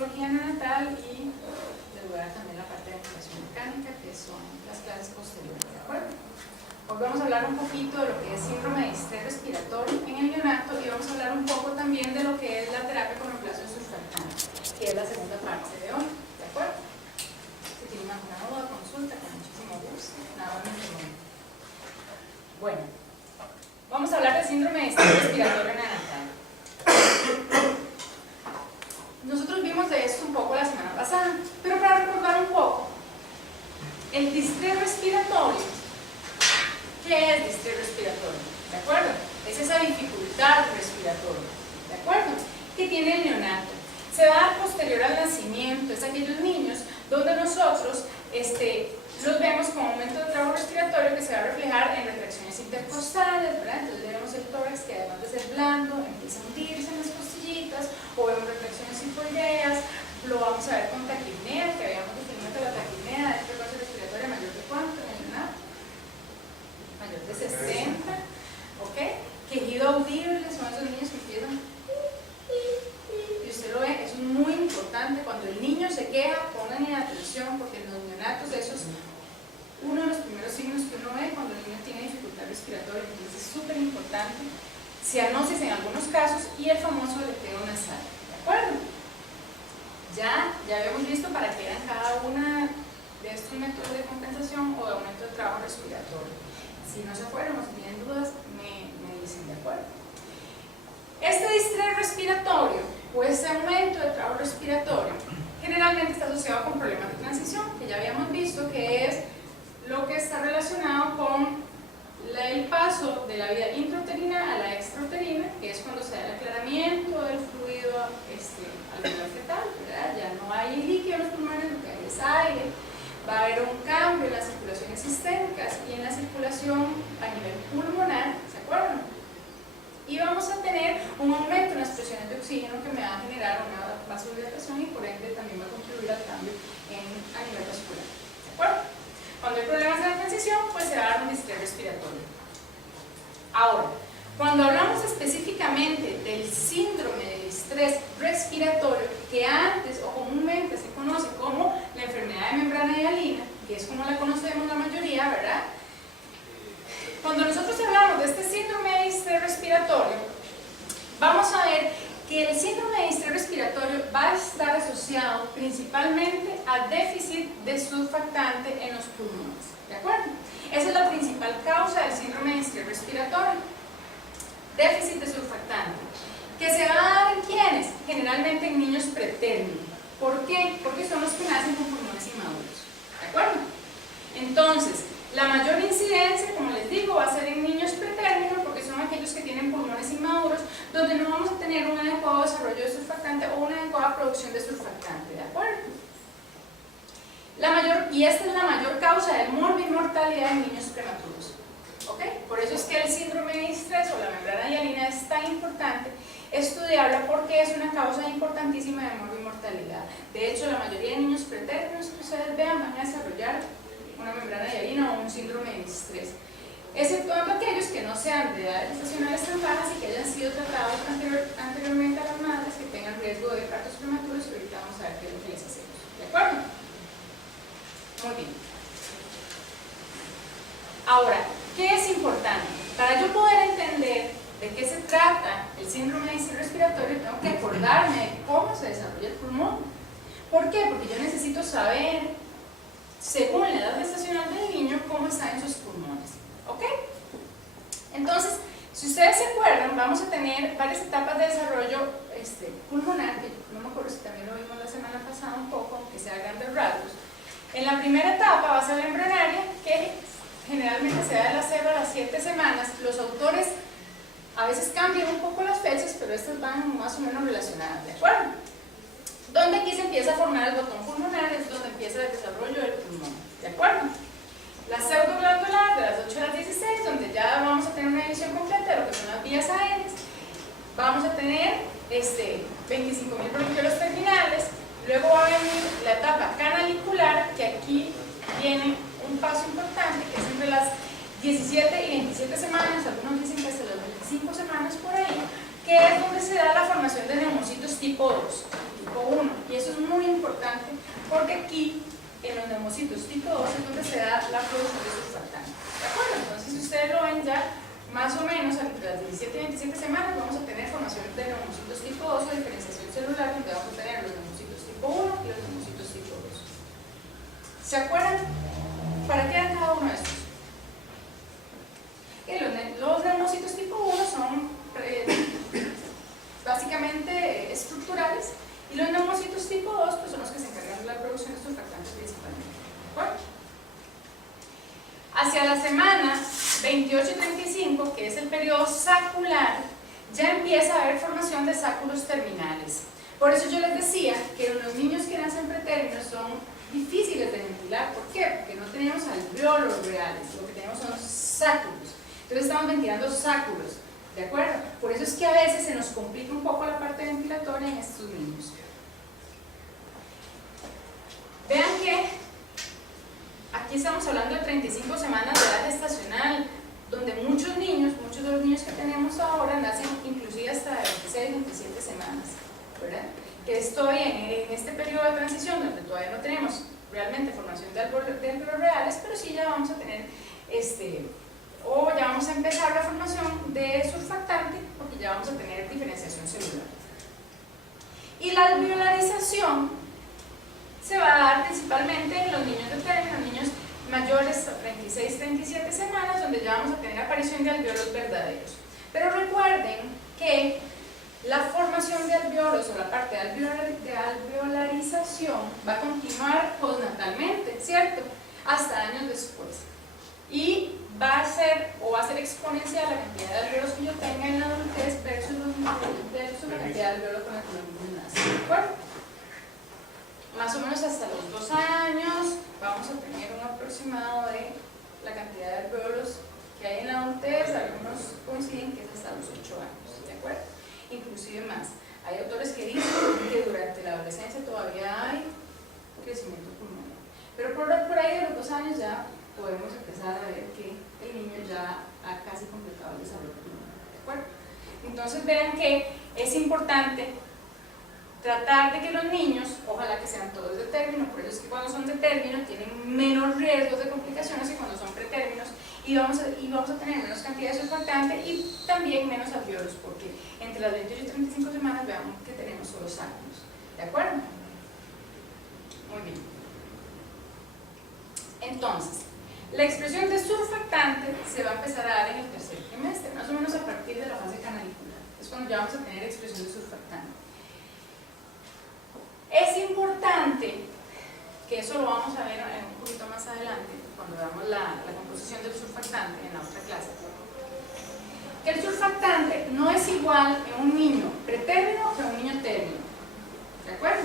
neonatología neonatal y les voy a dar también la parte de ventilación mecánica, que son las clases posteriores, ¿de acuerdo? Hoy vamos a hablar un poquito de lo que es síndrome de distrés respiratorio en el neonato y vamos a hablar un poco también de lo que es la terapia con reemplazo de surfactante, que es la segunda parte de hoy, ¿de acuerdo? Si tienen alguna duda, consulta, con muchísimo gusto, nada más en el momento. Bueno, vamos a hablar del síndrome de distrés respiratorio neonatal. Nosotros vimos de esto un poco la semana pasada, pero para recordar un poco, el distrés respiratorio, ¿qué es distrés respiratorio? ¿De acuerdo? Es esa dificultad respiratoria, ¿de acuerdo? Que tiene el neonato. Se va a dar posterior al nacimiento, es aquellos niños donde nosotros los vemos con aumento de trabajo respiratorio que se va a reflejar en retracciones intercostales, ¿verdad? Entonces vemos el tórax que además de ser blando empieza a hundirse en las costillitas, o vemos retracciones hipoideas, lo vamos a ver con taquipnea, que habíamos definido que la taquipnea es frecuencia respiratoria mayor de ¿cuánto en el neonato? Mayor de 60, ¿ok? Quejido audible, son esos niños que empiezan y usted lo ve, eso es muy importante. Cuando el niño se queja, pongan atención, porque en los neonatos eso es uno de los primeros signos que uno ve cuando el niño tiene dificultad respiratoria, entonces es súper importante. Cianosis en algunos casos y el famoso aleteo nasal, ¿de acuerdo? Ya habíamos visto para qué eran cada una de estos métodos de compensación o de aumento de trabajo respiratorio. Si no se fueron o si tienen dudas, me dicen, ¿de acuerdo? Este distrés respiratorio o este aumento de trabajo respiratorio generalmente está asociado con problemas de transición, que ya habíamos visto que es lo que está relacionado con el paso de la vida intrauterina a la extrauterina, que es cuando se da el aclaramiento del fluido alveolar fetal, ¿verdad? Ya no hay líquido en los pulmones, lo que hay es aire. Va a haber un cambio en las circulaciones sistémicas y en la circulación a nivel pulmonar, ¿se acuerdan? Y vamos a tener un aumento en las presiones de oxígeno que me va a generar una vasodilatación y por ende también va a contribuir al cambio a nivel vascular, ¿de acuerdo? Cuando hay problemas de la transición, pues se va a dar un distrés respiratorio. Ahora, cuando hablamos específicamente del síndrome de distrés respiratorio, que antes o comúnmente se conoce como la enfermedad de membrana hialina, que es como la conocemos la mayoría, ¿verdad? Cuando nosotros hablamos de este síndrome de distrés respiratorio, vamos a ver que el síndrome de distrés respiratorio va a estar asociado principalmente a déficit de surfactante en los pulmones, ¿de acuerdo? Esa es la principal causa del síndrome de distrés respiratorio, déficit de surfactante, que se va a dar en ¿quiénes? Generalmente en niños pretérminos. ¿Por qué? Porque son los que nacen con pulmones inmaduros, ¿de acuerdo? Entonces, la mayor incidencia, como les digo, va a ser en niños pretérminos, porque son aquellos que tienen pulmones inmaduros, donde no vamos a tener un adecuado desarrollo de surfactante o una adecuada producción de surfactante, ¿de acuerdo? Y esta es la mayor causa de morbimortalidad en niños prematuros, ¿ok? Por eso es que el síndrome de distrés o la membrana hialina es tan importante estudiarla, porque es una causa importantísima de morbimortalidad. De hecho, la mayoría de niños pretérminos que ustedes vean van a desarrollar una membrana hialina o un síndrome de distrés, exceptuando aquellos que no sean de edades gestacionales tan bajas y que hayan sido tratados anteriormente a las madres que tengan riesgo de partos prematuros, y ahorita vamos a ver qué es lo que les hacemos, ¿de acuerdo? Muy bien. Ahora, ¿qué es importante? Para yo poder entender de qué se trata el síndrome de distrés respiratorio, tengo que acordarme de cómo se desarrolla el pulmón. ¿Por qué? Porque yo necesito saber, según la edad gestacional del niño, cómo está en sus pulmones, ¿ok? Entonces, si ustedes se acuerdan, vamos a tener varias etapas de desarrollo pulmonar, que no me acuerdo si también lo vimos la semana pasada un poco, aunque sea a grandes rasgos. En la primera etapa va a ser la embrionaria, que generalmente se da de las 0 a las 7 semanas. Los autores a veces cambian un poco las fechas, pero estas van más o menos relacionadas, ¿de acuerdo? Donde aquí se empieza a formar el botón pulmonar, es donde empieza el desarrollo del pulmón, ¿de acuerdo? La pseudoglandular de las 8 a las 16, donde ya vamos a tener una división completa de lo que son las vías aéreas. Vamos a tener 25.000 bronquiolos terminales. Luego va a venir la etapa canalicular, que aquí viene un paso importante, que es entre las 17 y 27 semanas, algunos dicen que hasta las 25 semanas por ahí, que es donde se da la formación de neumocitos tipo 2. tipo 1. Y eso es muy importante porque aquí, en los neumocitos tipo 2, es donde se da la producción de surfactante. ¿De acuerdo? Entonces, si ustedes lo ven ya, más o menos entre las 17 y 27 semanas vamos a tener formación de neumocitos tipo 2 o diferenciación celular, donde vamos a tener los neumocitos tipo 1 y los neumocitos tipo 2. ¿Se acuerdan? ¿Para qué eran cada uno de estos? Los neumocitos tipo 1 son básicamente estructurales y los neumocitos tipo 2 pues, son los que se encargan de la producción de surfactantes principalmente. ¿De acuerdo? Hacia la semana 28 y 35, que es el periodo sacular, ya empieza a haber formación de sáculos terminales. Por eso yo les decía que los niños que nacen pretérminos son difíciles de ventilar. ¿Por qué? Porque no tenemos alvéolos reales, lo que tenemos son sáculos. Entonces estamos ventilando sáculos, ¿de acuerdo? Por eso es que a veces se nos complica un poco la parte ventilatoria en estos niños. Vean que aquí estamos hablando de 35 semanas de edad gestacional, donde muchos de los niños que tenemos ahora nacen inclusive hasta de 26, 27 semanas, ¿verdad? Que estoy en este periodo de transición donde todavía no tenemos realmente formación de alvéolos reales, pero sí ya vamos a tener o ya vamos a empezar la formación de surfactante porque ya vamos a tener diferenciación celular. Y la alveolarización se va a dar principalmente en los niños de término, niños mayores a 36, 37 semanas, donde ya vamos a tener aparición de alvéolos verdaderos. Pero recuerden que la formación de alvéolos o la parte de alveolarización va a continuar postnatalmente, ¿cierto? Hasta años después. Y va a ser exponencial la cantidad de alvéolos que yo tenga en la adultez versus la cantidad de alvéolos con la que los niños nacen, ¿de acuerdo? Más o menos hasta los 2 años vamos a tener un aproximado de la cantidad de alvéolos que hay en la adultez. Algunos coinciden que es hasta los 8 años, ¿de acuerdo? Inclusive más. Hay autores que dicen que durante la adolescencia todavía hay crecimiento pulmonar, pero por ahí de los 2 años ya podemos empezar a ver que el niño ya ha casi completado el desarrollo pulmonar, ¿de acuerdo? Entonces vean que es importante tratar de que los niños, ojalá que sean todos de término, por eso es que cuando son de término tienen menos riesgos de complicaciones que cuando son pretérminos, y vamos a tener menos cantidad de surfactante y también menos alvéolos, porque entre las 28 y 35 semanas veamos que tenemos solo sáculos, ¿de acuerdo? Muy bien. Entonces, la expresión de surfactante se va a empezar a dar en el tercer trimestre, más o menos a partir de la fase canalicular, es cuando ya vamos a tener expresión de surfactante. Es importante, que eso lo vamos a ver un poquito más adelante, cuando veamos la composición del surfactante en la otra clase, que el surfactante no es igual en un niño pretérmino que en un niño término, ¿de acuerdo?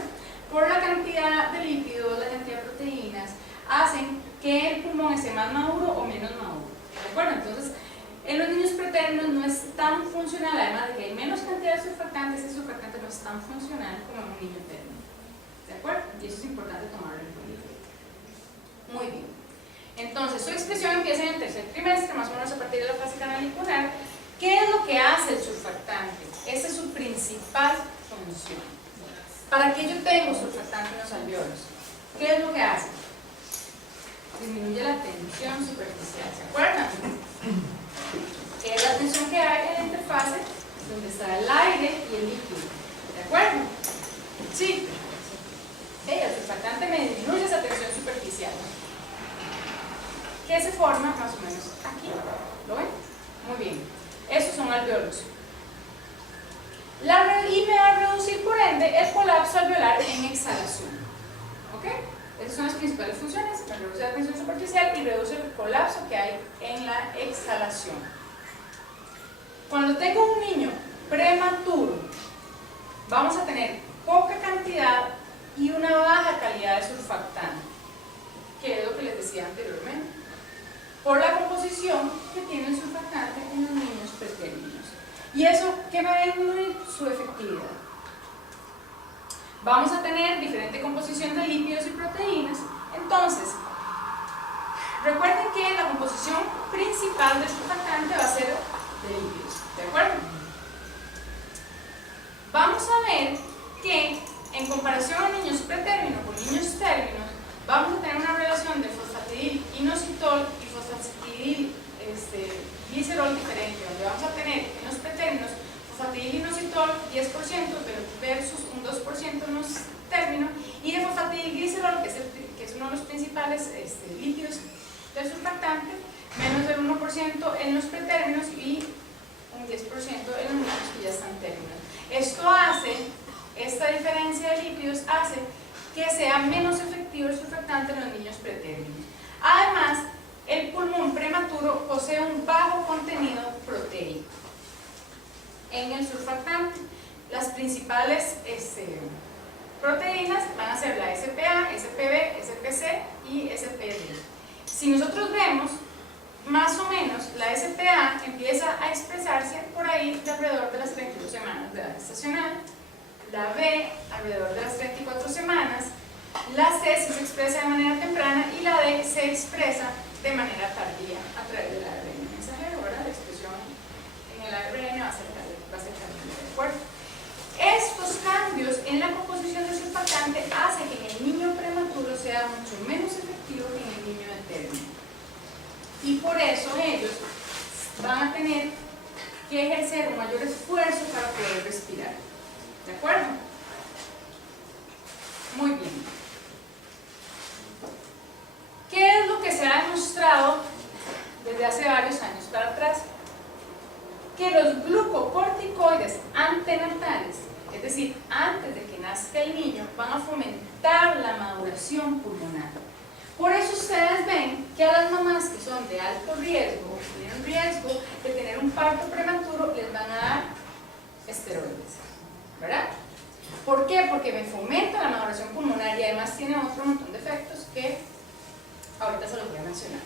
Por la cantidad de lípidos, la cantidad de proteínas, hacen que el pulmón esté más maduro o menos maduro, ¿de acuerdo? Entonces, en los niños pretérminos no es tan funcional, además de que hay menos cantidad de surfactante, ese surfactante no es tan funcional como en un niño término, ¿de acuerdo? Y eso es importante tomarlo en cuenta. Muy bien. Entonces, su expresión empieza en el tercer trimestre, más o menos a partir de la fase canalicular. ¿Qué es lo que hace el surfactante? Esa es su principal función. ¿Para qué yo tengo surfactante en los alvéolos? ¿Qué es lo que hace? Disminuye la tensión superficial, ¿se acuerdan? Que es la tensión que hay en la interfase donde está el aire y el líquido, ¿de acuerdo? Sí. El surfactante me disminuye esa tensión superficial, que se forma más o menos aquí. ¿Lo ven? Muy bien. Esos son alvéolos. Y me va a reducir por ende el colapso alveolar en exhalación. ¿Ok? Esas son las principales funciones. Me reduce la tensión superficial y reduce el colapso que hay en la exhalación. Cuando tengo un niño prematuro, vamos a tener poca cantidad y una baja calidad de surfactante, que es lo que les decía anteriormente, por la composición que tiene el surfactante en los niños pretérminos. ¿Y eso qué va a disminuir? Su efectividad. Vamos a tener diferente composición de lípidos y proteínas. Entonces, recuerden que la composición principal del surfactante va a ser de lípidos, ¿de acuerdo? Vamos a ver que en comparación a niños pretérmino con niños términos, vamos a tener una relación de fosfatidil-inositol y fosfatidil-glicerol diferente, donde vamos a tener en los pretérminos fosfatidil-inositol 10% versus un 2% en los términos, y de fosfatidil-glicerol, que es uno de los principales lípidos del surfactante, menos del 1% en los pretérminos y un 10% en los niños que ya están términos. Esta diferencia de lípidos hace que sea menos efectivo el surfactante en los niños pretérminos. Además, el pulmón prematuro posee un bajo contenido proteico en el surfactante. Las principales proteínas van a ser la SPA, SPB, SPC y SPD. Si nosotros vemos, más o menos la SPA empieza a expresarse por ahí de alrededor de las 32 semanas de edad gestacional, la B alrededor de las 34 semanas, la C se expresa de manera temprana y la D se expresa de manera tardía a través del ARN mensajero, ¿verdad? La expresión en el ARN va a ser tardía, ¿de acuerdo? Estos cambios en la composición del surfactante hacen que en el niño prematuro sea mucho menos efectivo que en el niño de término. Y por eso ellos van a tener que ejercer un mayor esfuerzo para poder respirar. ¿De acuerdo? Muy bien. ¿Qué es lo que se ha demostrado desde hace varios años para atrás? Que los glucocorticoides antenatales, es decir, antes de que nazca el niño, van a fomentar la maduración pulmonar. Por eso ustedes ven que a las mamás que son de alto riesgo, que tienen riesgo de tener un parto prematuro, les van a dar esteroides, ¿verdad? ¿Por qué? Porque me fomenta la maduración pulmonar y además tiene otro montón de efectos que ahorita se los voy a mencionar.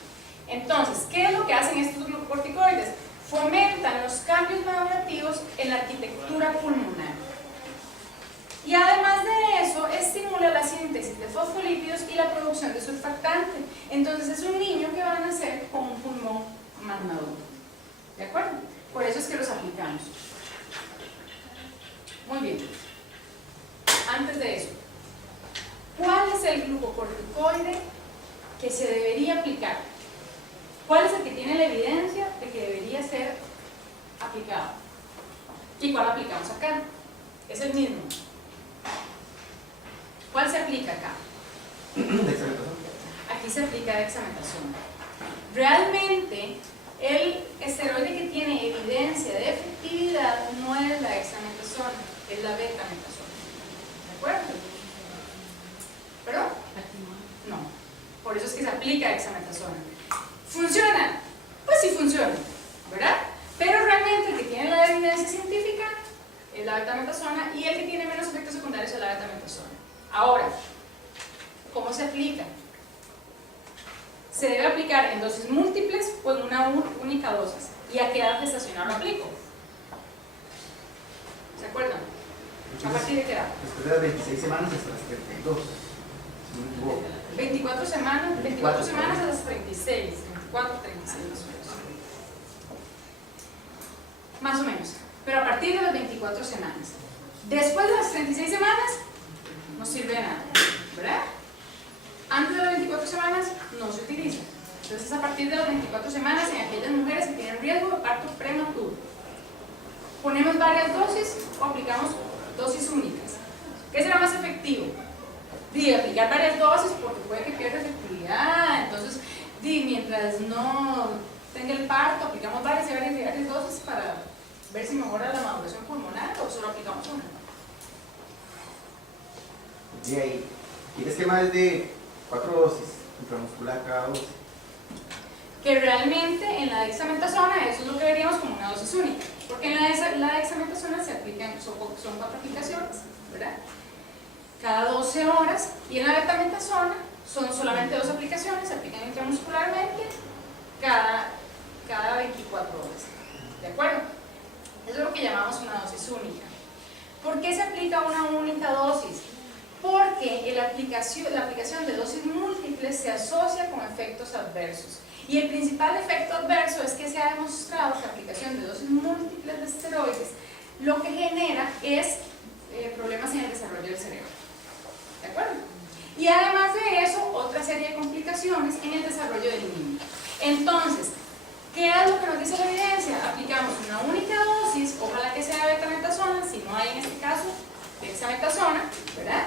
Entonces, ¿qué es lo que hacen estos glucocorticoides? Fomentan los cambios madurativos en la arquitectura pulmonar. Y además de eso, estimula la síntesis de fosfolípidos y la producción de surfactante. Entonces es un niño que va a nacer con un pulmón más maduro. ¿De acuerdo? Por eso es que los aplicamos. Muy bien. Antes de eso, ¿cuál es el glucocorticoide que se debería aplicar? ¿Cuál es el que tiene la evidencia de que debería ser aplicado? ¿Y cuál aplicamos acá? Es el mismo. ¿Cuál se aplica acá? Aquí se aplica dexametasona. Realmente, el esteroide que tiene evidencia de efectividad no es la dexametasona, es la betametasona. ¿De acuerdo? ¿Pero? No. Por eso es que se aplica dexametasona. ¿Funciona? Pues sí funciona, ¿verdad? Pero realmente el que tiene la evidencia científica es la betametasona y el que tiene menos efectos secundarios es la betametasona. Ahora, ¿cómo se aplica? Se debe aplicar en dosis múltiples o en una única dosis. ¿Y a qué edad gestacional lo aplico? ¿Se acuerdan? ¿A partir de qué edad? Después de las 26 semanas hasta las 32. 24 semanas hasta las 36. 24, 36 más o menos. Pero a partir de las 24 semanas. Después de las 36 semanas, no sirve de nada, ¿verdad? Antes de las 24 semanas no se utiliza. Entonces, a partir de las 24 semanas, en aquellas mujeres que tienen riesgo de parto prematuro, ponemos varias dosis o aplicamos dosis únicas. ¿Qué será más efectivo? Aplicar varias dosis porque puede que pierda efectividad. Entonces, mientras no tenga el parto, aplicamos varias dosis para ver si mejora la maduración pulmonar o solo aplicamos una. Y ahí, ¿quieres que más de 4 dosis intramuscular cada dosis? Que realmente en la dexametasona eso es lo que veríamos como una dosis única, porque en la dexametasona se aplican, son 4 aplicaciones, ¿verdad? Cada 12 horas, y en la betametasona son solamente 2 aplicaciones, se aplican intramuscularmente cada 24 horas, ¿de acuerdo? Eso es lo que llamamos una dosis única. ¿Por qué se aplica una única dosis? Porque la aplicación de dosis múltiples se asocia con efectos adversos. Y el principal efecto adverso es que se ha demostrado que la aplicación de dosis múltiples de esteroides lo que genera es problemas en el desarrollo del cerebro. ¿De acuerdo? Y además de eso, otra serie de complicaciones en el desarrollo del niño. Entonces, ¿qué es lo que nos dice la evidencia? Aplicamos una única dosis, ojalá que sea betametasona, si no hay en este caso dexametasona, ¿verdad?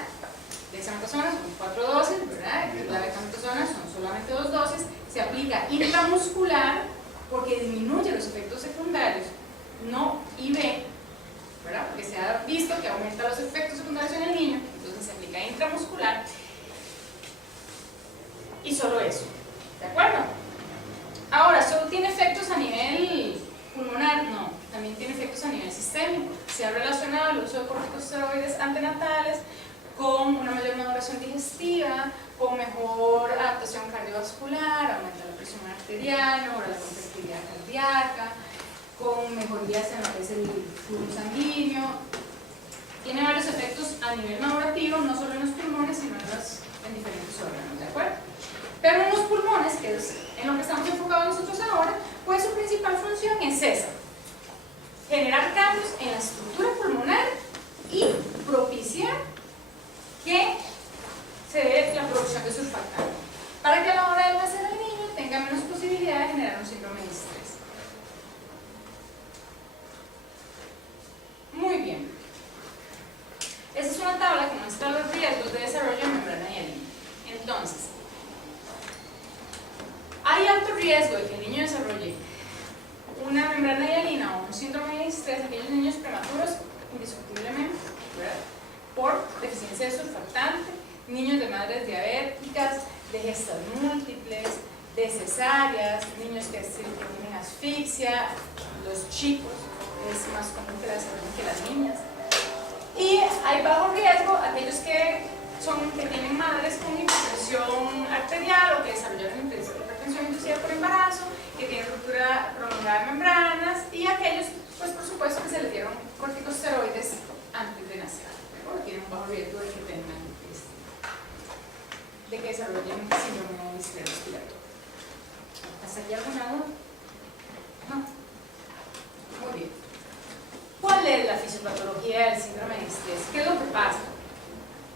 Dexametasona son 4 dosis, ¿verdad? La betametasona son solamente 2 dosis, se aplica intramuscular porque disminuye los efectos secundarios, no IV, ¿verdad? Porque se ha visto que aumenta los efectos secundarios en el niño, entonces se aplica intramuscular y solo eso, ¿de acuerdo? Ahora, ¿solo tiene efectos a nivel pulmonar? No, también tiene efectos a nivel sistémico. Se ha relacionado el uso de corticosteroides antenatales con una mayor maduración digestiva, con mejor adaptación cardiovascular, aumenta la presión arterial, mejora la contractilidad cardíaca, con mejorías en lo que es el flujo sanguíneo. Tiene varios efectos a nivel madurativo, no solo en los pulmones, sino en diferentes órganos, ¿de acuerdo? Pero en los pulmones, que es en lo que estamos enfocados nosotros ahora, pues su principal función es esa: generar cambios en la estructura pulmonar y propiciar que se dé la producción de surfactante, para que a la hora de nacer el niño tenga menos posibilidad de generar un síndrome de estrés. Muy bien. Esta es una tabla que muestra los riesgos de desarrollo de membrana hialina. Entonces, hay alto riesgo de que el niño desarrolle una membrana hialina o un síndrome de estrés en aquellos niños prematuros, indiscutiblemente, ¿verdad? Por deficiencia de surfactante, niños de madres diabéticas, de gestas múltiples, de cesáreas, niños que tienen asfixia, los chicos, es más común que las niñas. Y hay bajo riesgo aquellos que tienen madres con hipertensión arterial o que desarrollaron hipertensión inducida por embarazo, que tienen ruptura prolongada de membranas, y aquellos, pues por supuesto, que se les dieron corticosteroides antes de nacer, o tienen un bajo riesgo de que tengan de que desarrollen síndrome de estrés respiratorio. ¿Hasta aquí alguna duda? No. Muy bien. ¿Cuál es la fisiopatología del síndrome de estrés? ¿Qué es lo que pasa?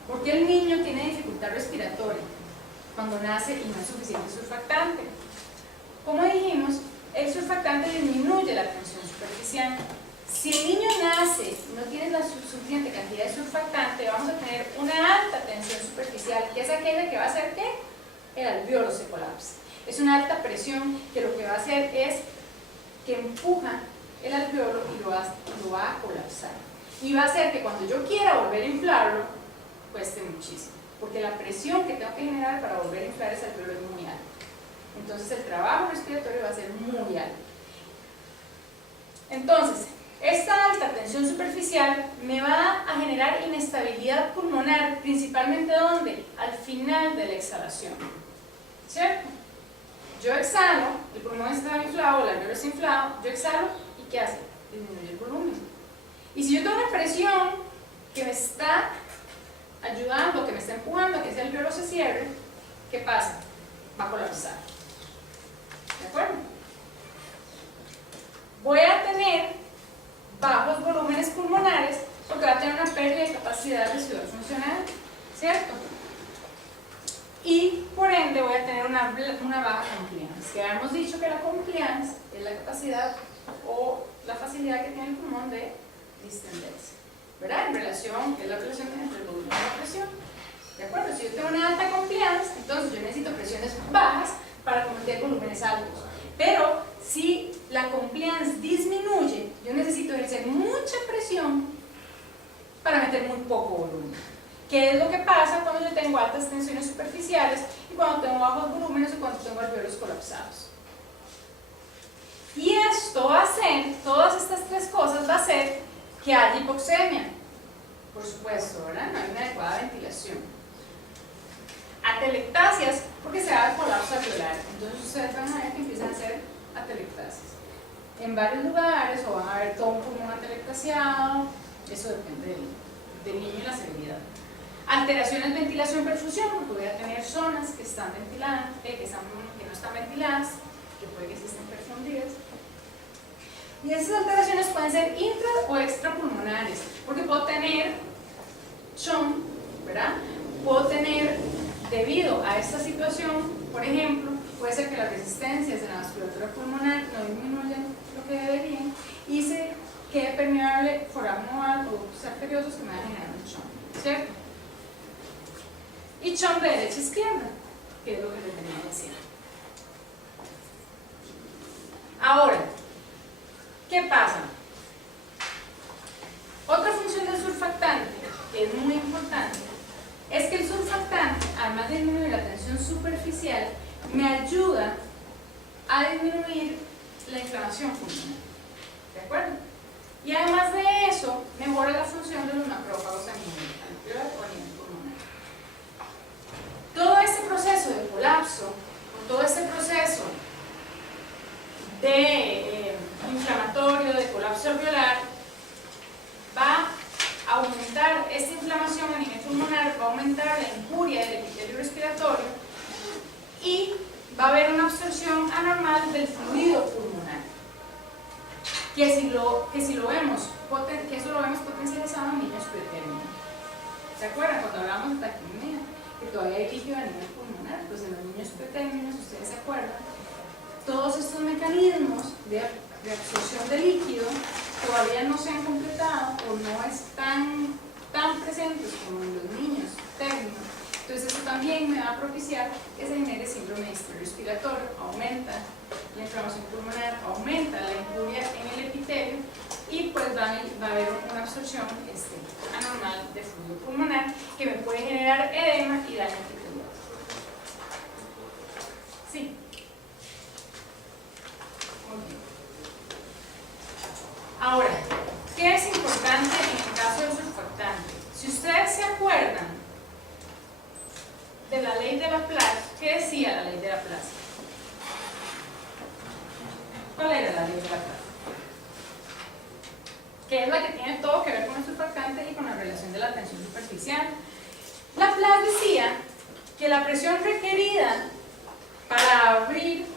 ¿Por qué el niño tiene dificultad respiratoria cuando nace y no es suficiente surfactante? Como dijimos, el surfactante disminuye la tensión superficial. Si el niño nace y no tiene la suficiente cantidad de surfactante, vamos a tener una alta tensión superficial, que es aquella que va a hacer que el alveolo se colapse. Es una alta presión que lo que va a hacer es que empuja el alveolo y lo va a colapsar. Y va a hacer que cuando yo quiera volver a inflarlo, cueste muchísimo, porque la presión que tengo que generar para volver a inflar ese alveolo es muy alta. Entonces el trabajo respiratorio va a ser muy alto. Entonces, esta alta tensión superficial me va a generar inestabilidad pulmonar, principalmente ¿dónde? Al final de la exhalación, ¿cierto? Yo exhalo, el pulmón está inflado, el alveolo está inflado, yo exhalo, ¿y qué hace? Disminuye el volumen. Y si yo tengo una presión que me está ayudando, que me está empujando a que ese alveolo se cierre, ¿qué pasa? Va a colapsar. ¿De acuerdo? Voy a tener bajos volúmenes pulmonares porque va a tener una pérdida de capacidad residual funcional, ¿cierto? Y por ende voy a tener una baja compliance, que hemos dicho que la compliance es la capacidad o la facilidad que tiene el pulmón de distenderse, ¿verdad? En relación, que es la relación entre el volumen y la presión. ¿De acuerdo? Si yo tengo una alta compliance, entonces yo necesito presiones bajas para cometer volúmenes altos. Pero si la compliance disminuye, yo necesito ejercer mucha presión para meter muy poco volumen. ¿Qué es lo que pasa cuando yo tengo altas tensiones superficiales y cuando tengo bajos volúmenes o cuando tengo alveolos colapsados? Y esto va a hacer, todas estas tres cosas va a hacer que haya hipoxemia, por supuesto, ¿verdad? No hay una adecuada ventilación. Atelectasias, porque se da colapso alveolar. Entonces ustedes van a ver que empiezan a hacer atelectasias en varios lugares, o van a ver todo un pulmón atelectasiado. Eso depende del niño y la severidad. Alteraciones de ventilación-perfusión, porque voy a tener zonas que están ventiladas, que no están ventiladas, que puede que sí estén perfundidas. Y esas alteraciones pueden ser intra o extrapulmonares, porque puedo tener CHON, ¿verdad? puedo tener, debido a esta situación, por ejemplo, puede ser que las resistencias de la vasculatura pulmonar no disminuyan lo que deberían y se quede permeable foramen o ductos arteriosos que me van a generar un chon, ¿cierto? Y chon de derecha a izquierda, que es lo que les venía diciendo. Ahora, ¿qué pasa? Otra función del surfactante, que es muy importante, es que el surfactante, además de disminuir la tensión superficial, me ayuda a disminuir la inflamación pulmonar. ¿De acuerdo? Y además de eso, mejora la función de los macrófagos a nivel alveolar o a nivel pulmonar. Todo este proceso de colapso, o todo este proceso de inflamatorio, de colapso alveolar, va a aumentar esta inflamación a nivel pulmonar, va a aumentar la injuria del epitelio respiratorio y va a haber una absorción anormal del fluido pulmonar, que eso lo vemos potencializado en niños pretérminos. ¿Se acuerdan cuando hablamos de taquipnea? Que todavía hay líquido a nivel pulmonar. Pues en los niños pretérminos, ustedes se acuerdan, todos estos mecanismos de absorción de líquido todavía no se han completado o no están tan presentes como en los niños térmicos. Entonces eso también me va a propiciar que se genere síndrome de distrés respiratorio, aumenta la inflamación pulmonar, aumenta la injuria en el epitelio y pues va a haber una absorción anormal de fluido pulmonar que me puede generar edema y daño epitelial. Sí. Muy bien. Ahora, ¿qué es importante en el caso del surfactante? Si ustedes se acuerdan de la ley de Laplace, ¿qué decía la ley de Laplace? ¿Cuál era la ley de Laplace? Que es la que tiene todo que ver con el surfactante y con la relación de la tensión superficial. Laplace decía que la presión requerida para abrir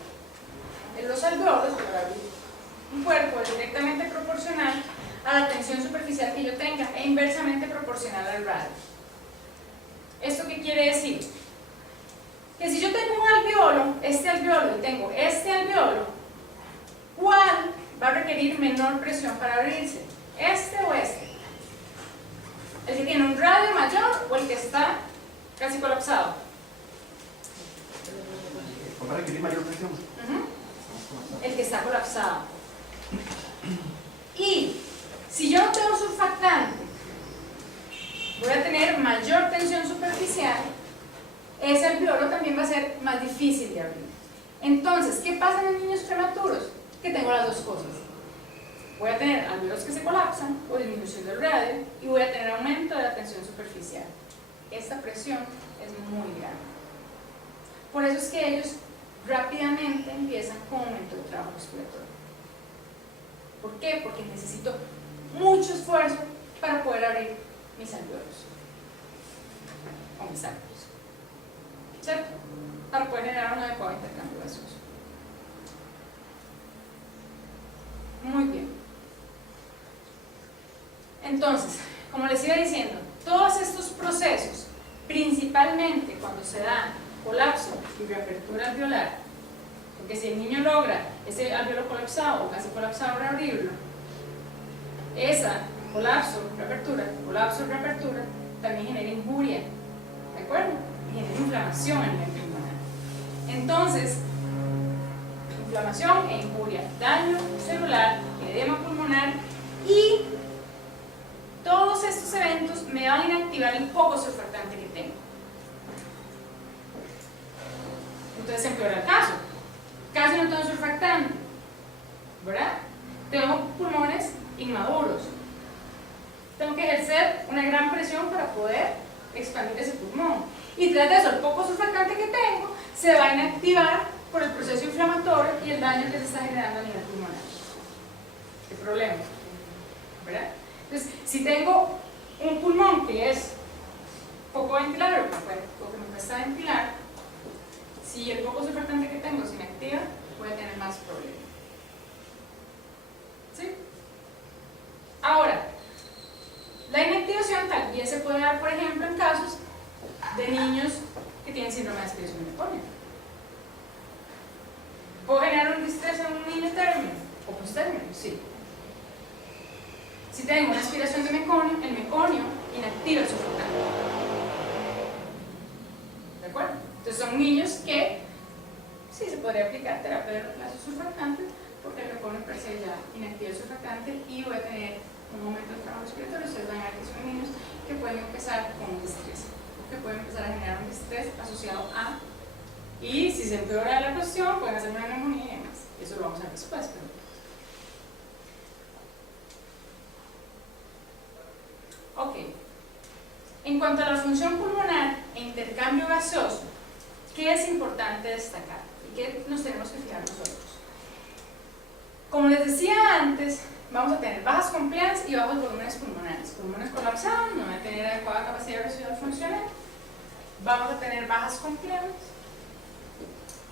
los alveolos, para abrir un cuerpo, es directamente proporcional a la tensión superficial que yo tenga e inversamente proporcional al radio. ¿Esto qué quiere decir? Que si yo tengo un alveolo, y tengo este alveolo, ¿cuál va a requerir menor presión para abrirse? ¿Este o este? ¿El que tiene un radio mayor o el que está casi colapsado? ¿Va a requerir mayor presión? El que está colapsado. Y si yo no tengo surfactante, voy a tener mayor tensión superficial, ese alveolo también va a ser más difícil de abrir. Entonces, ¿qué pasa en los niños prematuros? Que tengo las dos cosas. Voy a tener alveolos que se colapsan o disminución del radio y voy a tener aumento de la tensión superficial. Esta presión es muy grande. Por eso es que ellos rápidamente empiezan con aumento de trabajo respiratorio. ¿Por qué? Porque necesito mucho esfuerzo para poder abrir mis alveolos o mis alveolos, ¿cierto? Para poder generar un adecuado intercambio gaseoso. Muy bien. Entonces, como les iba diciendo, todos estos procesos, principalmente cuando se da colapso y reapertura alveolar, porque si el niño logra ese alveolo colapsado o casi colapsado reabrirlo, esa colapso, reapertura, también genera injuria, ¿de acuerdo? Y genera inflamación a nivel pulmonar. Entonces, inflamación e injuria, daño celular, edema pulmonar y todos estos eventos me van a inactivar el poco surfactante que tengo. Entonces empeora el caso. Casi no tengo surfactante, ¿verdad? Tengo pulmones inmaduros. Tengo que ejercer una gran presión para poder expandir ese pulmón. Y tras de eso, el poco surfactante que tengo se va a inactivar por el proceso inflamatorio y el daño que se está generando a nivel pulmonar. ¿Qué problema? ¿Verdad? Entonces, si tengo un pulmón que es poco ventilado o que me cuesta ventilar, si el poco surfactante que tengo se inactiva, voy a tener más problemas. ¿Sí? Ahora, la inactivación también se puede dar, por ejemplo, en casos de niños que tienen síndrome de aspiración mecónica. ¿Puedo generar un distrés en un niño término o posttérmino? Sí. Si tengo una aspiración de meconio, el meconio inactiva el surfactante. ¿De acuerdo? Entonces son niños que sí se podría aplicar terapia de reemplazo surfactante porque el meconio per se ya inactiva el surfactante y voy a tener un momento de trabajo respiratorio. Ustedes van a ver que son niños que pueden empezar con un distrés, que pueden empezar a generar un distrés asociado a, y si se empeora la cuestión pueden hacer una neumonía y demás. Eso lo vamos a ver después, pero ok. En cuanto a la función pulmonar e intercambio gaseoso, ¿qué es importante destacar? ¿Y qué nos tenemos que fijar nosotros? Como les decía antes, vamos a tener bajas compliance y bajos volúmenes pulmonares. Pulmones colapsados, no van a tener adecuada capacidad residual funcional. Vamos a tener bajas compliance.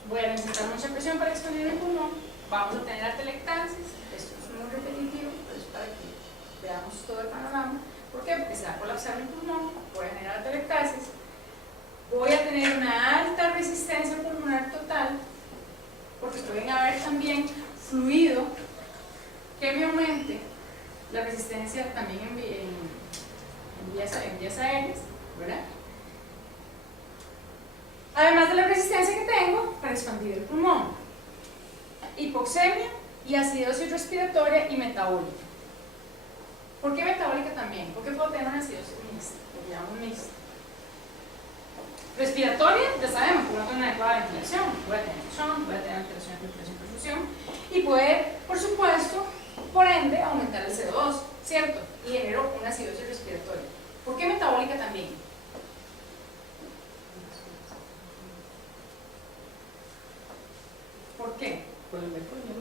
Voy a necesitar mucha presión para expandir el pulmón. Vamos a tener atelectasis. Esto es muy repetitivo, pero es para que veamos todo el panorama. ¿Por qué? Porque se va a colapsar el pulmón, voy a generar atelectasis. Voy a tener una alta resistencia pulmonar total, porque pueden haber también fluido que me aumente la resistencia también en vías aéreas, ¿verdad? Además de la resistencia que tengo para expandir el pulmón, hipoxemia y acidosis respiratoria y metabólica. ¿Por qué metabólica también? Porque puedo tener una acidosis mixta, lo que llamamos mixta. Respiratoria, ya sabemos, porque no tengo una adecuada ventilación, voy a tener presión, voy a tener alteración de filtración y perfusión, y puede, por supuesto, por ende, aumentar el CO2, ¿cierto? Y genero una acidosis respiratoria. ¿Por qué metabólica también? ¿Por qué? Por el meconio,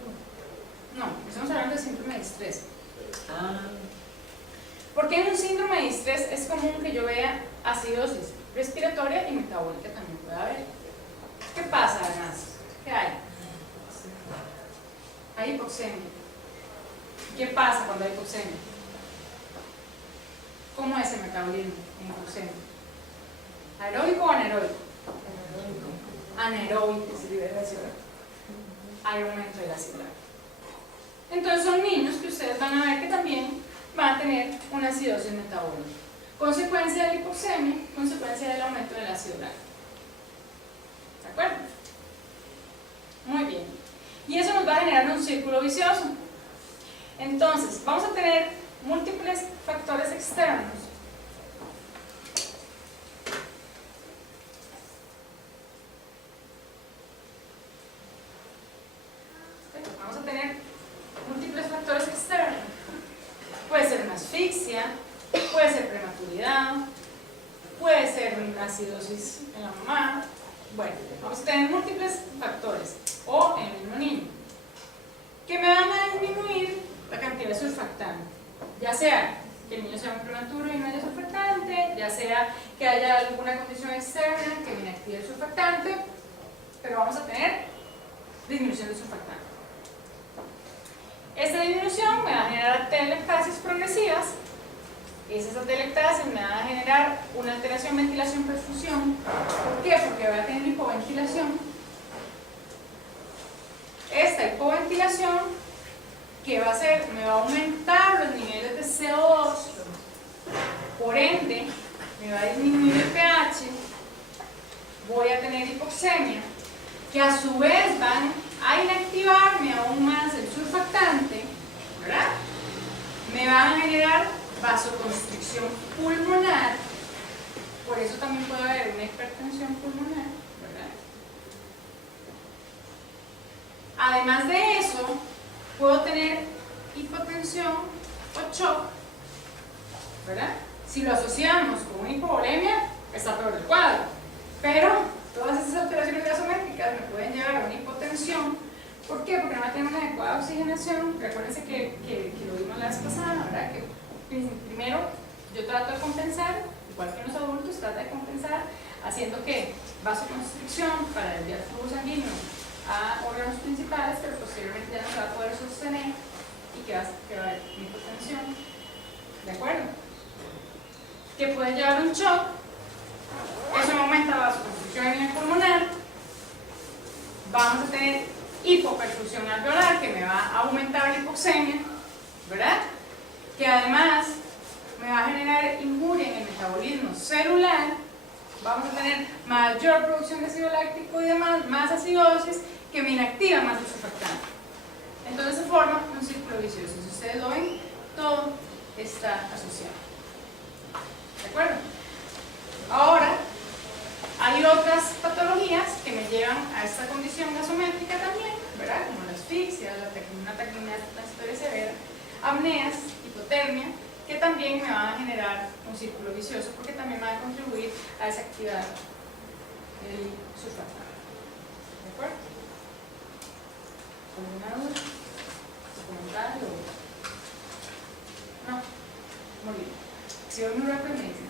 No, estamos hablando de síndrome de estrés. Ah. Porque en un síndrome de estrés es común que yo vea acidosis respiratoria y metabólica también puede haber. ¿Qué pasa además? ¿Qué hay? Hay hipoxemia. ¿Qué pasa cuando hay hipoxemia? ¿Cómo es el metabolismo en hipoxemia? ¿Aeróbico o anaeróbico? Anaeróbico, se libera de ciudad. Hay aumento de la ciudad. Entonces son niños que ustedes van a ver que también van a tener una acidosis metabólica. Consecuencia de la hipoxemia, consecuencia del aumento del ácido láctico. ¿De acuerdo? Muy bien. Y eso nos va a generar un círculo vicioso. Entonces, vamos a tener múltiples factores externos. Vamos a tener múltiples factores externos. Puede ser una asfixia, puede ser prematuridad, puede ser una acidosis en la mamá. Bueno, vamos a tener múltiples factores o en el mismo niño que me van a disminuir la cantidad de surfactante, ya sea que el niño sea un prematuro y no haya surfactante, ya sea que haya alguna condición externa que me inactive el surfactante, pero vamos a tener disminución de surfactante. Esta disminución me va a generar atelectasis progresivas. Esas atelectasis me van a generar una alteración ventilación-perfusión. ¿Por qué? Porque voy a tener hipoventilación. Esta hipoventilación, ¿qué va a hacer? Me va a aumentar los niveles de CO2, por ende, me va a disminuir el pH, voy a tener hipoxemia, que a su vez van a inactivarme aún más el surfactante, ¿verdad? Me van a generar vasoconstricción pulmonar, por eso también puede haber una hipertensión pulmonar, ¿verdad? Además de eso, puedo tener hipotensión o shock, ¿verdad? Si lo asociamos con una hipovolemia, está peor el cuadro, pero todas esas alteraciones gasométricas me pueden llevar a una hipotensión. ¿Por qué? Porque no va a tener una adecuada oxigenación. Recuérdense que lo vimos la vez pasada, ¿verdad? Que primero yo trato de compensar, igual que en los adultos, trata de compensar haciendo que vasoconstricción para desviar flujo sanguíneo a órganos principales, pero posteriormente ya no se va a poder sostener y que va a haber hipotensión. ¿De acuerdo? Que puede llevar un shock Eso me aumenta la vasoconstricción a nivel pulmonar. Vamos a tener hipoperfusión alveolar, que me va a aumentar la hipoxemia, ¿verdad? Que además me va a generar injuria en el metabolismo celular. Vamos a tener mayor producción de ácido láctico y demás, más acidosis, que me inactiva más el surfactante. Entonces se forma un círculo vicioso. Si ustedes lo ven, todo está asociado. ¿De acuerdo? Ahora, hay otras patologías que me llevan a esta condición gasométrica también, ¿verdad? Como la asfixia, una taquimia transitoria severa, apneas, hipotermia, que también me van a generar un círculo vicioso porque también van a contribuir a desactivar el surfactante. ¿De acuerdo? ¿Alguna duda? ¿Comentario? No. Muy bien. Si voy muy rápido me dicen.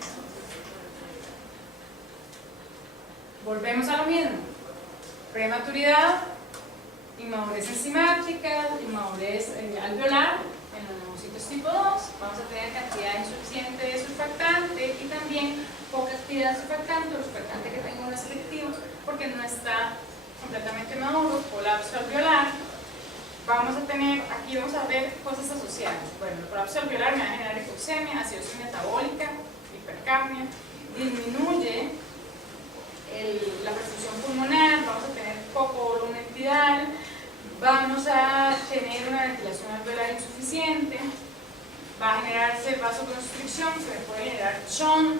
Volvemos a lo mismo. Prematuridad, inmadurez enzimática, inmadurez alveolar en los neumocitos tipo 2. Vamos a tener cantidad insuficiente de surfactante y también poca actividad surfactante, o surfactante que tenga unos selectivos porque no está completamente maduro, colapso alveolar. Vamos a tener, aquí vamos a ver cosas asociadas. Bueno, el colapso alveolar me va a generar hipoxemia, acidosis metabólica, hipercapnia, disminuye la perfusión pulmonar, vamos a tener poco volumen tidal, vamos a tener una ventilación alveolar insuficiente, va a generarse vasoconstricción, se me puede generar chon,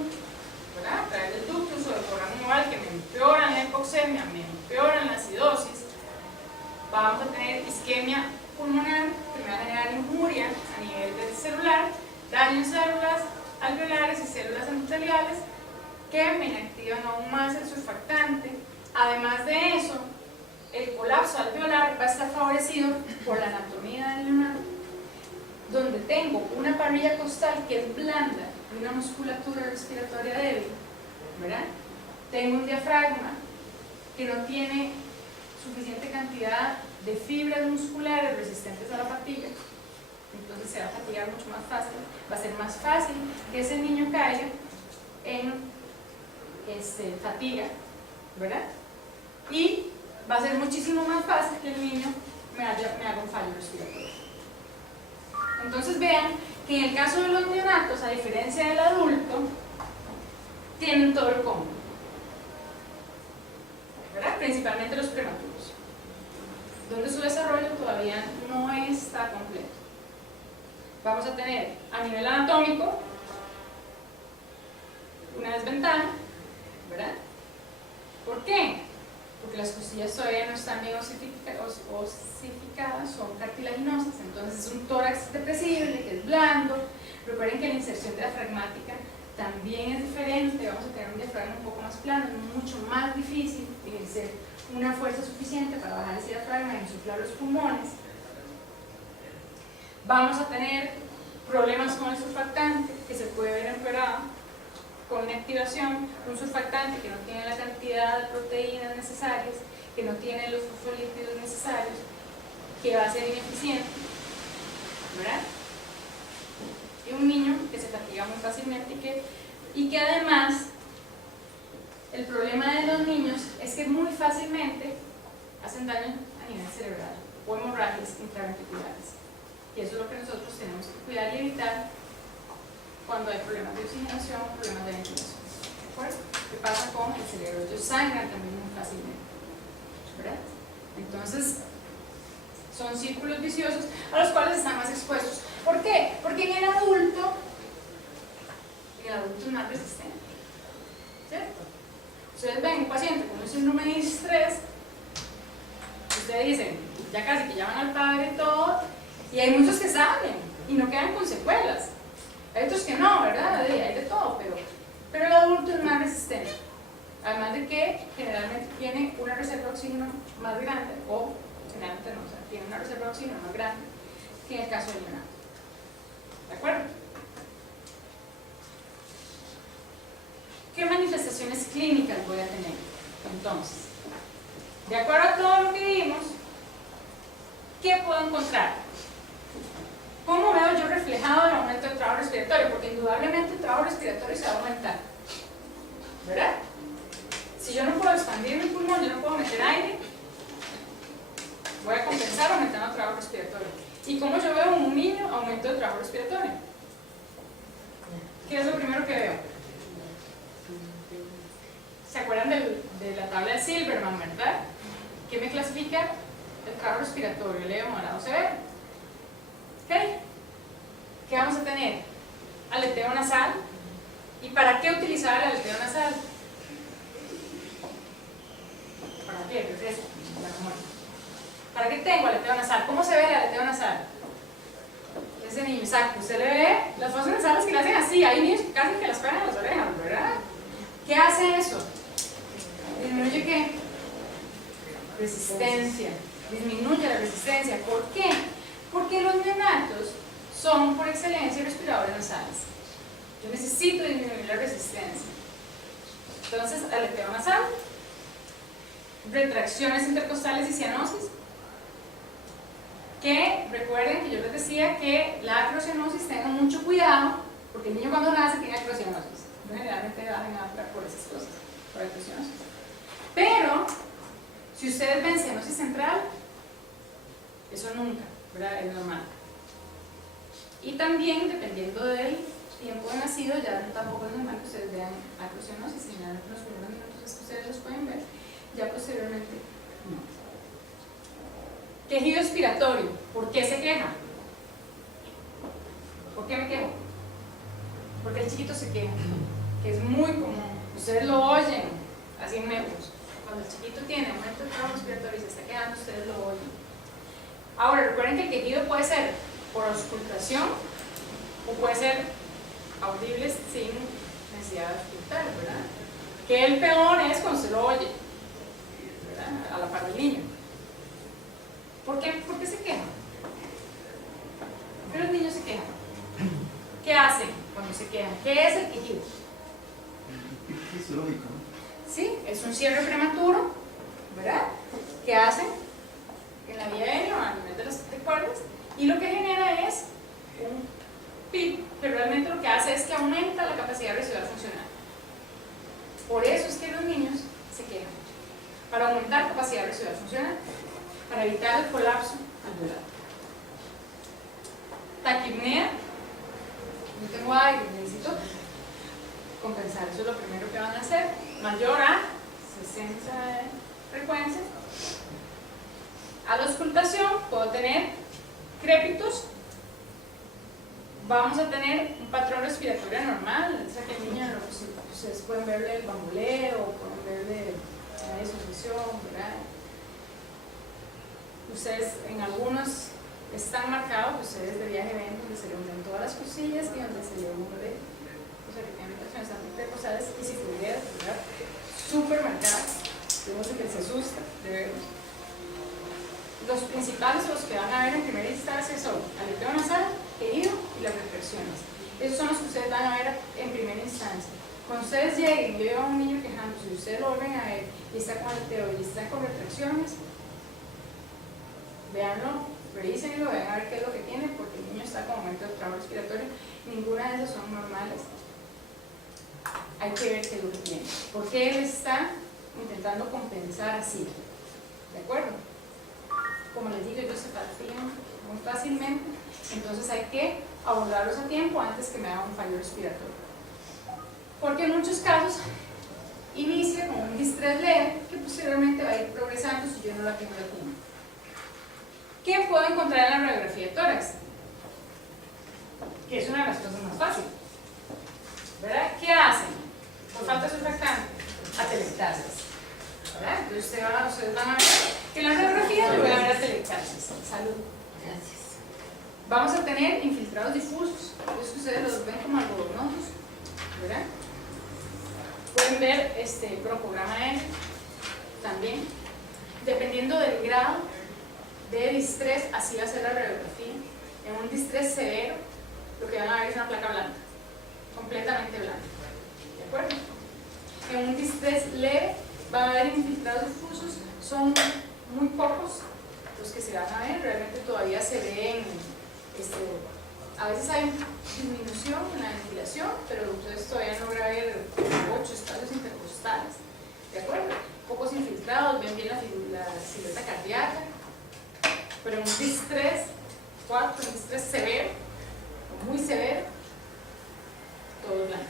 ¿verdad? A través del ductus o del programa oval que me empeoran la hipoxemia, me empeoran la acidosis. Vamos a tener isquemia pulmonar que me va a generar injuria a nivel del celular, daño en células alveolares y células endoteliales que me inactivan aún más el surfactante. Además de eso, el colapso alveolar va a estar favorecido por la anatomía del neonato, donde tengo una parrilla costal que es blanda y una musculatura respiratoria débil, ¿verdad? Tengo un diafragma que no tiene suficiente cantidad de fibras musculares resistentes a la fatiga, entonces se va a fatigar mucho más fácil, va a ser más fácil que ese niño caiga en fatiga, ¿verdad? Y va a ser muchísimo más fácil que el niño me haga un fallo respiratorio. Entonces vean que en el caso de los neonatos, a diferencia del adulto, tienen todo el combo, ¿verdad? Principalmente los prematuros, donde su desarrollo todavía no está completo. Vamos a tener a nivel anatómico una desventaja, ¿verdad? ¿Por qué? Porque las costillas todavía no están bien osificadas, son cartilaginosas, entonces es un tórax depresible que es blando. Recuerden que la inserción diafragmática también es diferente, vamos a tener un diafragma un poco más plano, mucho más difícil de ejercer una fuerza suficiente para bajar ese diafragma y insuflar los pulmones. Vamos a tener problemas con el surfactante, que se puede ver empeorado con inactivación, un surfactante que no tiene la cantidad de proteínas necesarias, que no tiene los fosfolípidos necesarios, que va a ser ineficiente, ¿verdad? Y un niño que se fatiga muy fácilmente y que además el problema de los niños es que muy fácilmente hacen daño a nivel cerebral o hemorragias intraventriculares, y eso es lo que nosotros tenemos que cuidar y evitar cuando hay problemas de oxigenación o problemas de ventilación. ¿De acuerdo? ¿Qué pasa con el cerebro? Ellos sangran también muy fácilmente, ¿verdad? Entonces, son círculos viciosos a los cuales están más expuestos. ¿Por qué? Porque en el adulto es más resistente, ¿cierto? Ustedes ven un paciente con un síndrome de estrés, ustedes dicen, ya casi que llaman al padre y todo, y hay muchos que salen y no quedan con secuelas. Hay otros que no, ¿verdad? Hay de todo, pero el adulto es más resistente. Además de que generalmente tiene una reserva de oxígeno más grande, o generalmente no, o sea, tiene una reserva de oxígeno más grande que en el caso del neonato. ¿De acuerdo? ¿Qué manifestaciones clínicas voy a tener? Entonces, de acuerdo a todo lo que vimos, ¿qué puedo encontrar? ¿Cómo veo yo reflejado el aumento del trabajo respiratorio? Porque indudablemente el trabajo respiratorio se va a aumentar, ¿verdad? Si yo no puedo expandir mi pulmón, yo no puedo meter aire, voy a compensar aumentando el trabajo respiratorio. ¿Y cómo yo veo en un niño aumento de trabajo respiratorio? ¿Qué es lo primero que veo? ¿Se acuerdan de la tabla de Silberman, verdad? ¿Qué me clasifica? El trabajo respiratorio, leve, moderado, severo. ¿Ok? ¿Qué vamos a tener? Aleteo nasal. ¿Y para qué utilizar el aleteo nasal? ¿Para qué? Refresco. ¿Para qué tengo aleteo nasal? ¿Cómo se ve el aleteo nasal? Ese niño, exacto. Usted le ve las fosas nasales que le hacen así. Hay niños que casi que las pegan en las orejas, ¿verdad? ¿Qué hace eso? ¿Disminuye qué? Resistencia. Disminuye la resistencia. ¿Por qué? Porque los neonatos son por excelencia respiradores nasales. Yo necesito disminuir la resistencia. Entonces, aleteo nasal, retracciones intercostales y cianosis. Que recuerden que yo les decía que la acrocianosis, tengan mucho cuidado, porque el niño cuando nace tiene acrocianosis. Generalmente van a entrar por esas cosas, por acrocianosis. Pero, si ustedes ven cianosis central, eso nunca, ¿verdad? Es normal. Y también, dependiendo del tiempo de nacido, ya tampoco es normal que ustedes vean acrocianosis, generalmente en los primeros minutos es que ustedes los pueden ver, ya posteriormente no. Quejido expiratorio, ¿por qué se queja? ¿Por qué me quejo? Porque el chiquito se queja, que es muy común, ustedes lo oyen así en metros. Cuando el chiquito tiene aumento de trabajo respiratorio y se está quejando, ustedes lo oyen. Ahora, recuerden que el quejido puede ser por auscultación o puede ser audible sin necesidad de auscultar, ¿verdad? Que el peor es cuando se lo oye, ¿verdad? A la par del niño. ¿Por qué se quejan? ¿Por qué los niños se quejan? ¿Qué hacen cuando se quejan? ¿Qué es el quejido? Fisiológico, ¿no? Sí, es un cierre prematuro, ¿verdad? ¿Qué hacen? En la vía aérea, a nivel de las cuerdas, y lo que genera es un PIB, que realmente lo que hace es que aumenta la capacidad residual funcional. Por eso es que los niños se quejan, para aumentar capacidad residual funcional, para evitar el colapso alveolar. Taquipnea, no tengo aire, necesito compensar, eso es lo primero que van a hacer, mayor a 60 frecuencias. A la auscultación puedo tener crépitos, vamos a tener un patrón respiratorio normal, o sea que el niño, ustedes pueden verle el bamboleo, pueden verle la disociación, ¿verdad? Ustedes en algunos están marcados, ustedes de viaje ven donde se le unen todas las cosillas y donde se le une, o sea que tienen reacciones antiprecosadas y si pudieras, ¿verdad? Súper marcadas, vemos que se asusta de verlos. Los principales, los que van a ver en primera instancia son aleteo nasal, quejido y las retracciones. Esos son los que ustedes van a ver en primera instancia. Cuando ustedes lleguen y veo a un niño quejándose, si ustedes lo vuelven a ver y está con aleteo y está con retracciones, véanlo, revísenlo, vean a ver qué es lo que tiene, porque el niño está con aumento de trabajo respiratorio, ninguna de esas son normales. Hay que ver qué es lo que tiene. ¿Por qué él está intentando compensar así? ¿De acuerdo? Como les digo, ellos se fatigan muy fácilmente, entonces hay que abordarlos a tiempo antes que me haga un fallo respiratorio. Porque en muchos casos inicia con un distrés leve que posteriormente va a ir progresando si yo no la tengo a tiempo. ¿Qué puedo encontrar en la radiografía de tórax? Que es una de las cosas más fáciles, ¿verdad? ¿Qué hacen? Por falta de surfactante, atelectasias, ¿verdad? Entonces ustedes van a ver que en la radiografía yo voy a ver atelectasias. Salud. Gracias. Vamos a tener infiltrados difusos, entonces ustedes los ven como algodonosos, ¿verdad? Pueden ver broncograma N también, dependiendo del grado de distrés, así va a ser la radiografía. En un distrés severo, lo que van a ver es una placa blanca, completamente blanca, ¿de acuerdo? En un distrés leve, van a haber infiltrados difusos, son muy pocos los que se van a ver, realmente todavía se ven, a veces hay disminución en la ventilación, pero ustedes todavía no van a ver 8 espacios intercostales, ¿de ¿de acuerdo? Pocos infiltrados, ven bien la silueta cardíaca, pero en un distrés 4, un distrés severo, o muy severo, todo blanco.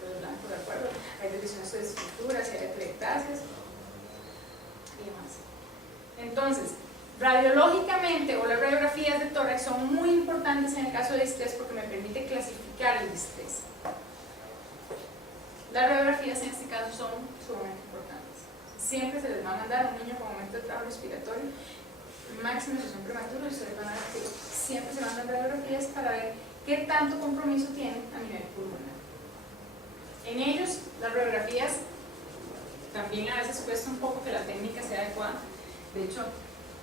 Todo blanco, ¿de acuerdo? Hay divisiones de estructuras, hay atelectasias y demás. Entonces, radiológicamente o las radiografías de tórax son muy importantes en el caso de distrés porque me permite clasificar el distrés. Las radiografías en este caso son sumamente importantes. Siempre se les va a mandar a un niño con aumento de trabajo respiratorio, máximo si son prematuros, siempre se mandan radiografías para ver qué tanto compromiso tienen a nivel pulmonar. En ellos, las radiografías también a veces cuesta un poco que la técnica sea adecuada. De hecho,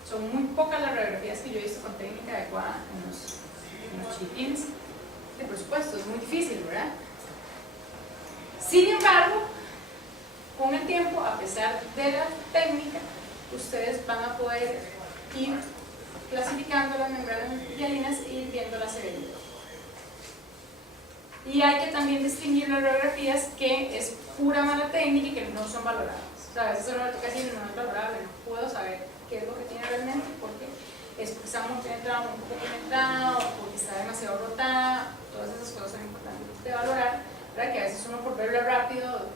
son muy pocas las radiografías que yo he visto con técnica adecuada en los chiquitines. Y por supuesto, es muy difícil, ¿verdad? Sin embargo, con el tiempo, a pesar de la técnica, ustedes van a poder ir clasificando las membranas hialinas y ir viendo la severidad. Y hay que también distinguir las radiografías que es pura mala técnica y que no son valoradas. O sea, a veces solo me toca decir no es valorable, no puedo saber qué es lo que tiene realmente, porque es porque está muy penetrado, un poco penetrado, porque está demasiado rotada. Todas esas cosas son importantes de valorar, ¿verdad? Que a veces uno por verlo rápido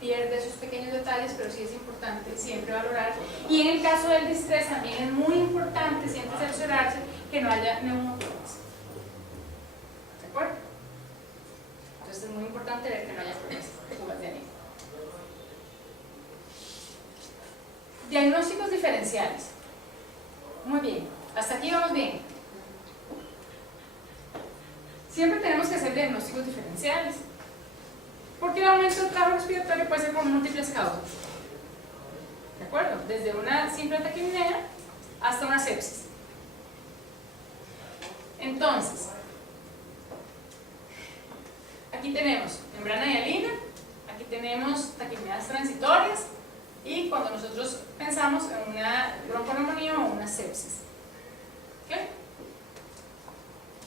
pierde esos pequeños detalles, pero sí es importante siempre valorar. Y en el caso del distrés también es muy importante siempre cerciorarse que no haya neumotórax. ¿De acuerdo? Entonces es muy importante ver que no haya fugas de anillo. Diagnósticos diferenciales. Muy bien, hasta aquí vamos bien. Siempre tenemos que hacer diagnósticos diferenciales, porque el aumento del trabajo respiratorio puede ser por múltiples causas. ¿De acuerdo? Desde una simple taquipnea hasta una sepsis. Entonces, aquí tenemos membrana hialina, aquí tenemos taquipneas transitorias y cuando nosotros pensamos en una bronconeumonía o una sepsis. ¿Ok?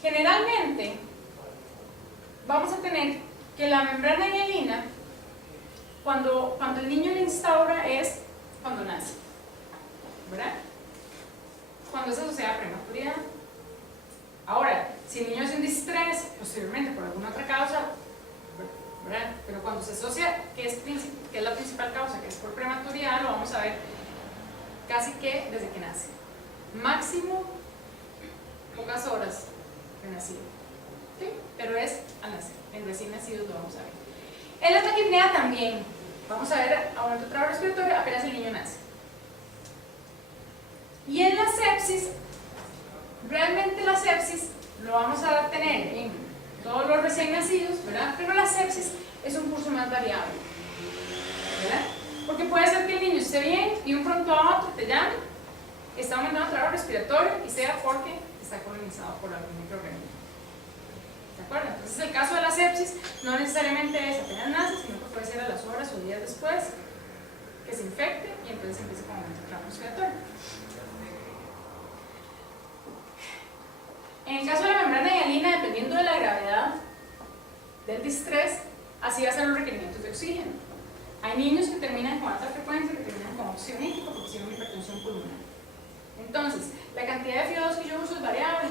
Generalmente vamos a tener que la membrana hialina, cuando el niño la instaura es cuando nace, ¿verdad? Cuando es asociada a prematuridad. Ahora, si el niño es un distrés, posteriormente por alguna otra causa, ¿verdad? Pero cuando se asocia, que es la principal causa, que es por prematuridad, lo vamos a ver casi que desde que nace. Máximo pocas horas de nacido. ¿Sí? Pero es al nacer. En recién nacidos lo vamos a ver. En la taquipnea también vamos a ver aumento de trabajo respiratorio apenas el niño nace. Y en la sepsis, realmente la sepsis lo vamos a tener en todos los recién nacidos, ¿verdad? Pero la sepsis es un curso más variable, ¿verdad? Porque puede ser que el niño esté bien y un pronto a otro te llame, está aumentando el trabajo respiratorio y sea porque está colonizado por algún microorganismo. ¿De acuerdo? Entonces el caso de la sepsis no necesariamente es apenas nace, sino que puede ser a las horas o días después que se infecte y entonces empiece con aumento del trabajo respiratorio. En el caso de la membrana hialina, dependiendo de la gravedad del distrés, así va a ser los requerimientos de oxígeno. Hay niños que terminan con alta frecuencia, que terminan con óxido nítrico porque tienen una hipertensión pulmonar. Entonces, la cantidad de FiO2 que yo uso es variable,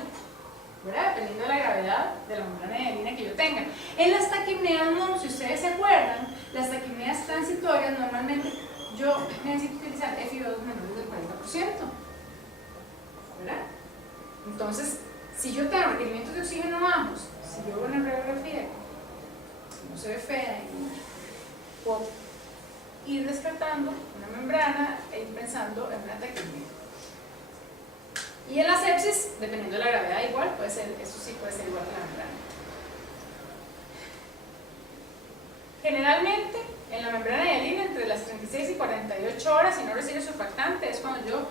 ¿verdad? Dependiendo de la gravedad de la membrana hialina que yo tenga. En las taquipneas no, si ustedes se acuerdan, las taquipneas transitorias normalmente yo necesito utilizar FiO2 menores del 40%, ¿verdad? Entonces, si yo tengo requerimientos de oxígeno bajos, si yo hago una radiografía no se ve fea, puedo ir descartando una membrana e ir pensando en una taquipnea. Y en la sepsis, dependiendo de la gravedad, igual puede ser, eso sí puede ser igual que la membrana. Generalmente, en la membrana hialina, entre las 36 y 48 horas, si no recibe surfactante, es cuando yo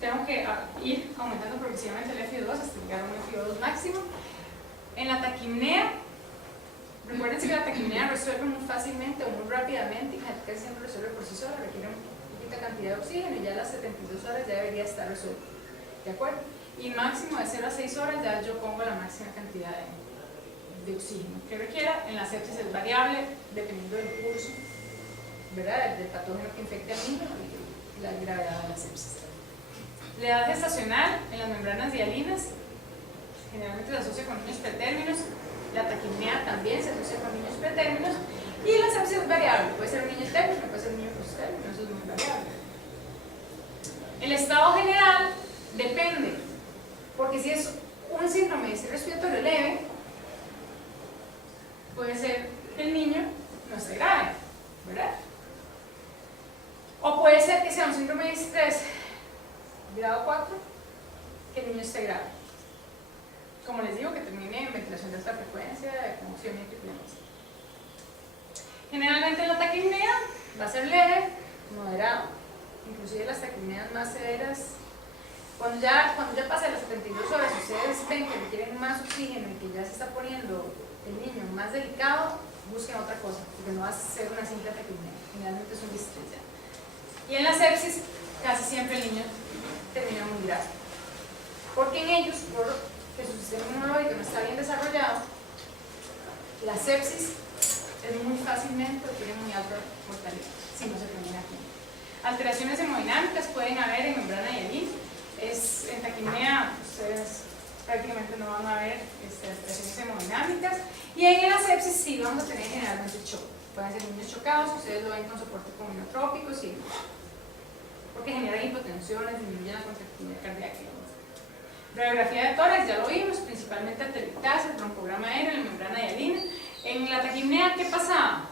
tengo que ir aumentando progresivamente el FiO2 hasta llegar a un FiO2 máximo. En la taquipnea, recuérdense que la taquipnea resuelve muy fácilmente o muy rápidamente, y casi siempre resuelve por sí sola, requiere una poquita cantidad de oxígeno y ya a las 72 horas ya debería estar resuelto. ¿De acuerdo? Y máximo de 0 a 6 horas ya yo pongo la máxima cantidad de oxígeno que requiera. En la sepsis es variable dependiendo del curso ¿verdad? Del patógeno que infecta al niño y la gravedad de la sepsis. La edad gestacional en las membranas hialinas generalmente se asocia con niños pretérminos, la taquipnea también se asocia con niños pretérminos y la sepsis es variable, puede ser un niño término, puede ser un niño postérmino, eso es muy variable. El estado general depende, porque si es un síndrome de ciclo respiratorio leve, puede ser que el niño no esté grave, ¿verdad? O puede ser que sea un síndrome de estrés grado 4, que el niño esté grave. Como les digo, que termine en ventilación de alta frecuencia, conmoción y hiperventilación. Generalmente la taquipnea va a ser leve, moderado, inclusive las taquipneas más severas. Cuando ya pasa las 72 horas, ustedes ven que requieren más oxígeno y que ya se está poniendo el niño más delicado, busquen otra cosa, porque no va a ser una simple taquipnea, generalmente es un distrés ya. Y en la sepsis, casi siempre el niño termina muy grave, porque en ellos, porque su sistema inmunológico no está bien desarrollado, la sepsis es muy fácilmente, tiene muy alta mortalidad si no se termina aquí. Alteraciones hemodinámicas pueden haber en membrana hialina. En taquipnea ustedes prácticamente no van a ver alteraciones hemodinámicas, y en la sepsis sí vamos a tener generalmente shock. Pueden ser niños chocados, ustedes lo ven con soporte con inotrópicos, sí, porque generan hipotensiones, disminuyen la contractilidad cardíaca. Radiografía de tórax, ya lo vimos, principalmente arteriolitasa, broncograma aéreo, la membrana hialina. En la taquipnea, ¿qué pasaba?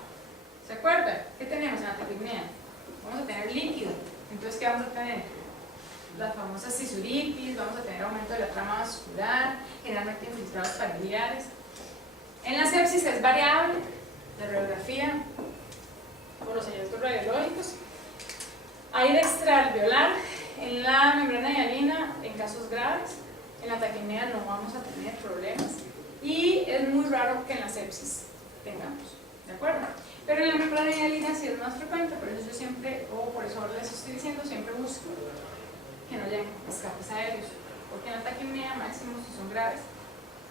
¿Se acuerdan? ¿Qué tenemos en la taquipnea? Vamos a tener líquido. Entonces, ¿qué vamos a tener? Las famosas cisuritis, vamos a tener aumento de la trama vascular, generalmente infiltrados familiares. En la sepsis es variable la radiografía por los hallazgos radiológicos. Hay extraalveolar en la membrana hialina en casos graves. En la taquipnea no vamos a tener problemas y es muy raro que en la sepsis tengamos, ¿de acuerdo? Pero en la membrana hialina sí es más frecuente, por eso yo siempre, por eso ahora les estoy diciendo, siempre busco que no hayan escapes aéreos, porque en la taquipnea máximo, si son graves,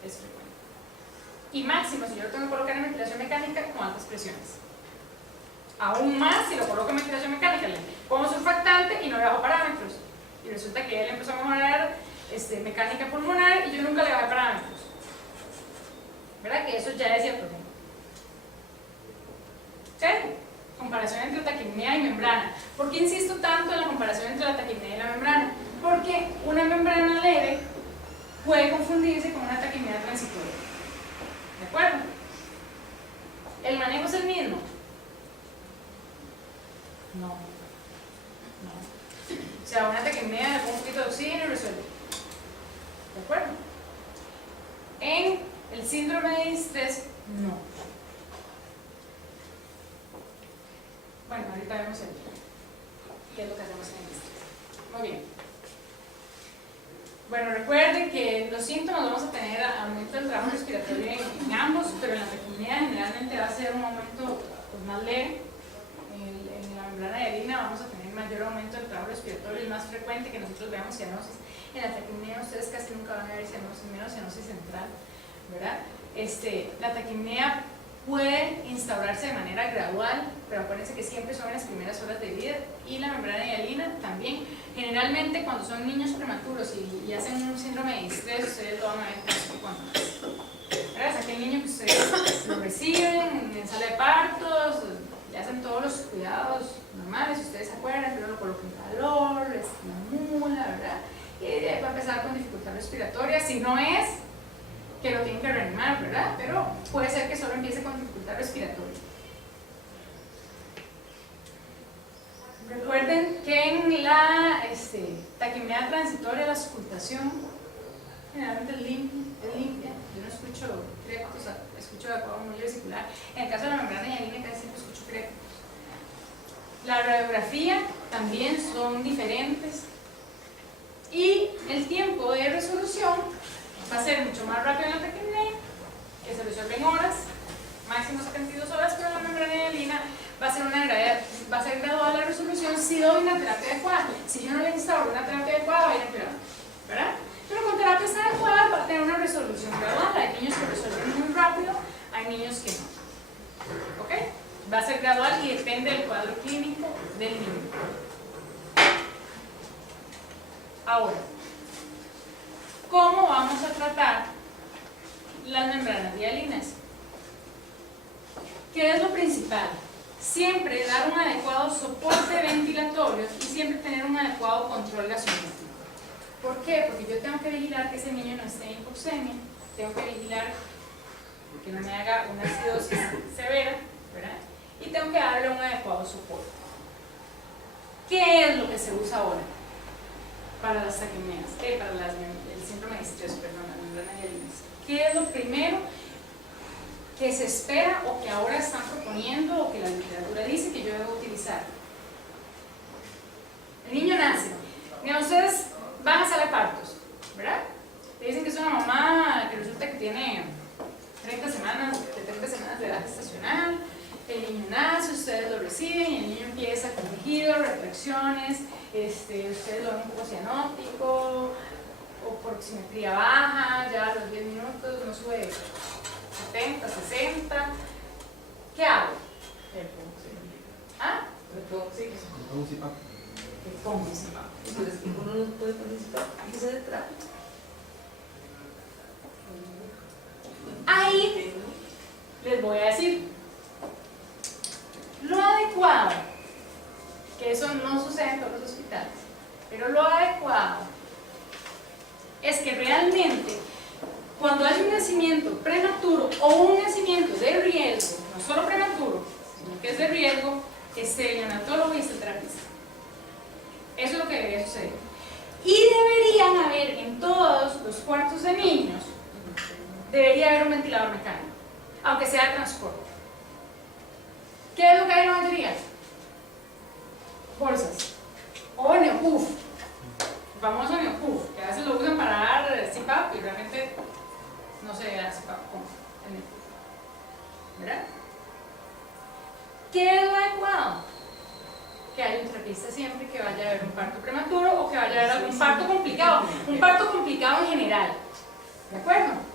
es frecuente. Y máximo, si yo lo tengo que colocar en ventilación mecánica, con altas presiones. Aún más si lo coloco en ventilación mecánica, le pongo surfactante y no le bajo parámetros. Y resulta que él empezó a mejorar mecánica pulmonar y yo nunca le bajé parámetros. ¿Verdad? Que eso ya es el problema. ¿Sí? Comparación entre taquipnea y membrana. ¿Por qué insisto tanto en la comparación entre la taquipnea y la membrana? Porque una membrana leve puede confundirse con una taquipnea transitoria. ¿De acuerdo? ¿El manejo es el mismo? No. O sea, una taquipnea le pongo un poquito de oxígeno y resuelve. ¿De acuerdo? En el síndrome de estrés, no. Bueno, ahorita vemos qué es lo que hacemos en el estrés. Muy bien. Bueno, recuerden que los síntomas vamos a tener aumento del trabajo respiratorio en ambos, pero en la taquipnea generalmente va a ser un aumento más leve. En la membrana hialina vamos a tener mayor aumento del trabajo respiratorio, es más frecuente que nosotros veamos cianosis. En la taquipnea ustedes casi nunca van a ver cianosis, menos cianosis central, ¿verdad? La taquipnea puede instaurarse de manera gradual, pero acuérdense que siempre son en las primeras horas de vida, y la membrana hialina también. Generalmente cuando son niños prematuros y hacen un síndrome de estrés, ustedes lo van a ver cuando ¿verdad? Es aquel niño que ustedes lo reciben en sala de partos, le hacen todos los cuidados normales, si ustedes se acuerdan, pero lo colocan en calor, les estimula, ¿verdad? Y va a empezar con dificultad respiratoria, si no es que lo tienen que reanimar, ¿verdad? Pero puede ser que solo empiece con dificultad respiratoria. Recuerden que en la taquipnea transitoria, la auscultación generalmente es limpia. Yo no escucho crépitos, escucho evacuado muy vesicular. En el caso de la membrana hialina casi siempre escucho crépitos. La radiografía también son diferentes. Y el tiempo de resolución va a ser mucho más rápido en la taquipnea, que se resuelve en horas, máximo 72 horas, pero en la membrana hialina va a ser gradual la resolución si doy una terapia adecuada. Si yo no le instauro una terapia adecuada, va a ir empeorando, ¿verdad? Pero con terapias adecuadas va a tener una resolución gradual. Hay niños que resuelven muy rápido, hay niños que no. ¿Ok? Va a ser gradual y depende del cuadro clínico del niño. Ahora, ¿cómo vamos a tratar las membranas hialinas? ¿Qué es lo principal? Siempre dar un adecuado soporte ventilatorio y siempre tener un adecuado control gasométrico. ¿Por qué? Porque yo tengo que vigilar que ese niño no esté en hipoxemia, tengo que vigilar que no me haga una acidosis severa, ¿verdad? Y tengo que darle un adecuado soporte. ¿Qué es lo que se usa ahora para las taquimias? Para el síndrome de estrés, perdón, las membranas hialinas. ¿Qué es lo primero que se espera o que ahora están proponiendo o que la literatura dice que yo debo utilizar? El niño nace. Mira, ustedes van a sala de partos, ¿verdad? Te dicen que es una mamá que resulta que tiene 30 semanas de edad gestacional, el niño nace, ustedes lo reciben y el niño empieza con tejidos, retracciones, ustedes lo ven un poco cianótico o por oximetría baja, ya a los 10 minutos no sube 70, 60. ¿Qué hago? ¿Ah? ¿Cómo? Pero es que uno no puede participar, ¿qué se detrás? Ahí les voy a decir lo adecuado, que eso no sucede en todos los hospitales, pero lo adecuado es que realmente cuando hay un nacimiento prematuro o un nacimiento de riesgo, no solo prematuro, sino que es de riesgo, esté el neonatólogo y esté el terapista. Eso es lo que debería suceder. Y deberían haber en todos los cuartos de niños, debería haber un ventilador mecánico, aunque sea de transporte. ¿Qué es lo que hay en la mayoría? Bolsas. O neopuff. El famoso neopuff, que a veces lo usan para dar CPAP y realmente no se da CPAP con el neopuff. ¿Verdad? ¿Qué es lo adecuado? Que haya un terapista siempre, que vaya a haber un parto prematuro o que vaya a haber algún parto complicado. Un parto complicado en general. ¿De acuerdo?